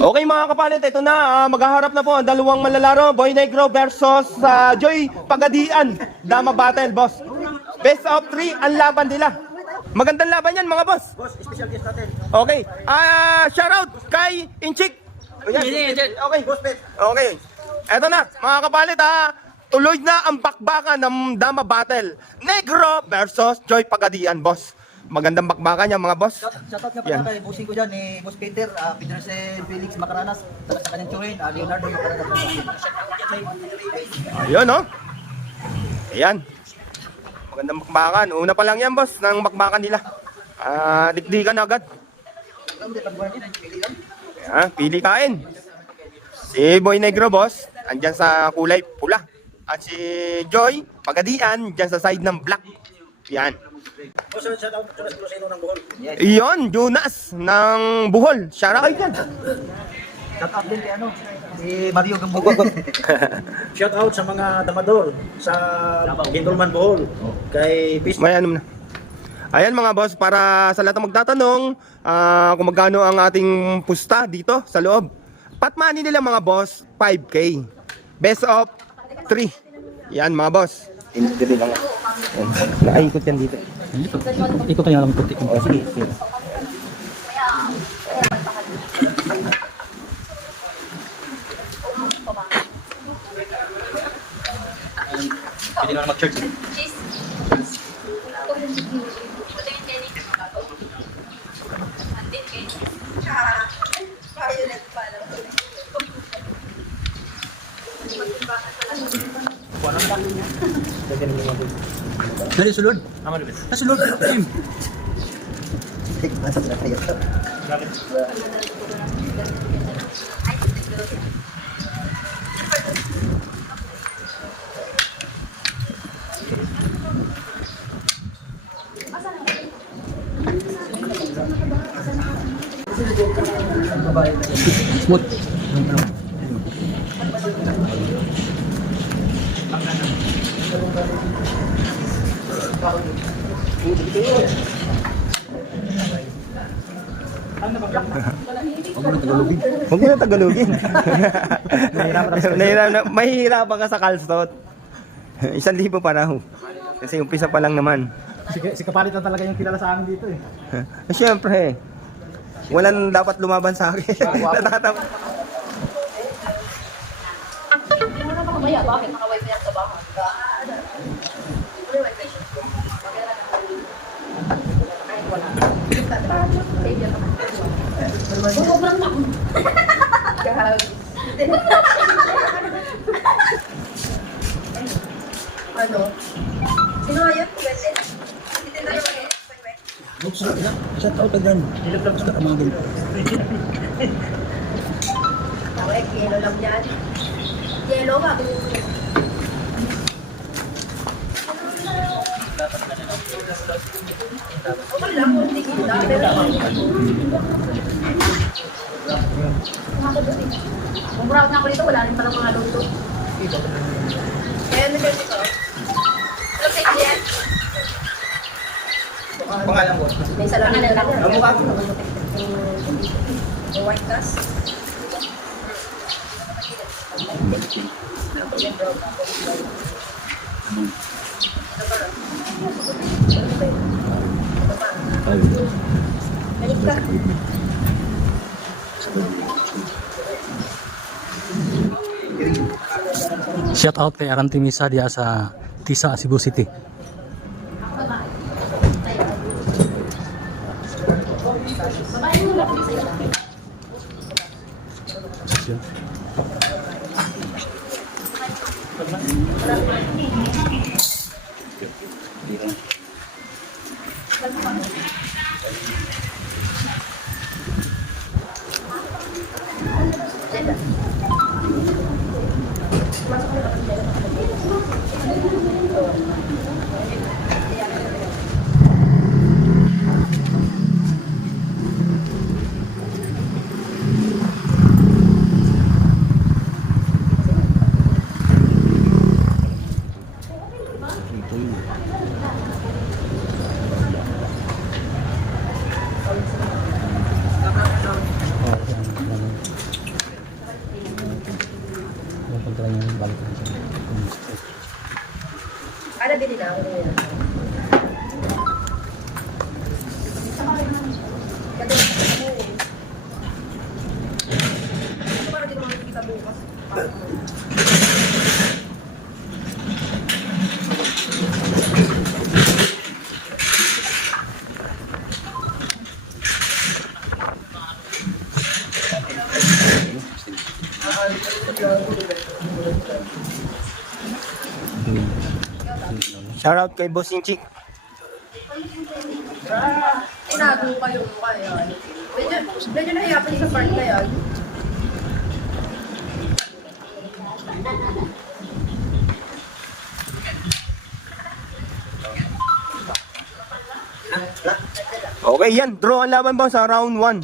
Okay mga kapalit, ito na, maghaharap na po ang dalawang malalaro, Boy Negro versus Joy Pagadian. Dama battle, boss. Best of 3 ang laban nila. Magandang laban yan mga boss. Boss, special guest natin. Okay, shoutout kay Inchik. Okay, okay. Ito na, mga kapalit, tuloy na ang bakbakan ng Dama Battle. Negro versus Joy Pagadian, boss. Magandang bakbakan yan mga boss. Shoutout nga pala kay bossing ko dyan, ni Boss Peter, Pedrese Felix Macaranas, sa kanyang tsuhin, Leonardo Macaranas. Ayun, no? Ayan. Magandang bakbakan. Una pa lang yan, boss, ng bakbakan nila. Dikdikan agad. Ayan, pili kain. Si Boy Negro, boss, andyan sa kulay pula. At si Joy Pagadian, dyan sa side ng black. Yan. Boss, shoutout Jonas Cruceno ng Bohol. Iyon, Jonas ng Bohol. Shoutout kayo dyan. Shoutout din kay si Mario Gambugo. Shoutout sa mga damador sa Gentleman Bohol. Kay Peace. May ano na. Ayan mga boss, para sa lahat ng magtatanong kung magkano ang ating pusta dito sa loob. Pot money nila mga boss, 5K. Best of 3. Yan mga boss. Dito lang. Naikot yan dito. Ikot tayo lang puti. Oh, sige, sige. Pwede na mag-church. Dali sulod. Sulod. Tim. Masap na tayo. Smooth. Huwag mo na Tagalogin. Mahihirapan ka sa Kalstot. 1,000 pa raw. Kasi umpisa pa lang naman. Si Kapalit na talaga yung kilala sa amin dito eh. Siyempre, walang dapat lumaban sa akin. Natatama. Mamaya, bakit naka-wifi yan sa bahay? Sobrang na. Ano? Sino yun? Pwede? Hindi na yung Shoutout agad. Hilap sa kamagin. tawag, yelo lang yan. Yelo ba? Okay lang, hindi kita. Kung brown na ako dito, wala rin palang mga luto. Kaya nag-gano ito? Ano sa yan? Pangalan ko. May salamin na lang. Ang mukha ko. May white cast. Balik ka. Shout out kay Aranti Misa dia sa Tisa, Cebu City. na ako na yan. Para di ko makikita bukas. Shoutout kay Boss Inchik. Tinago kayo kaya. Medyo nahiyapan yung sa part na yan. Okay yan, draw ang laban boss sa round 1.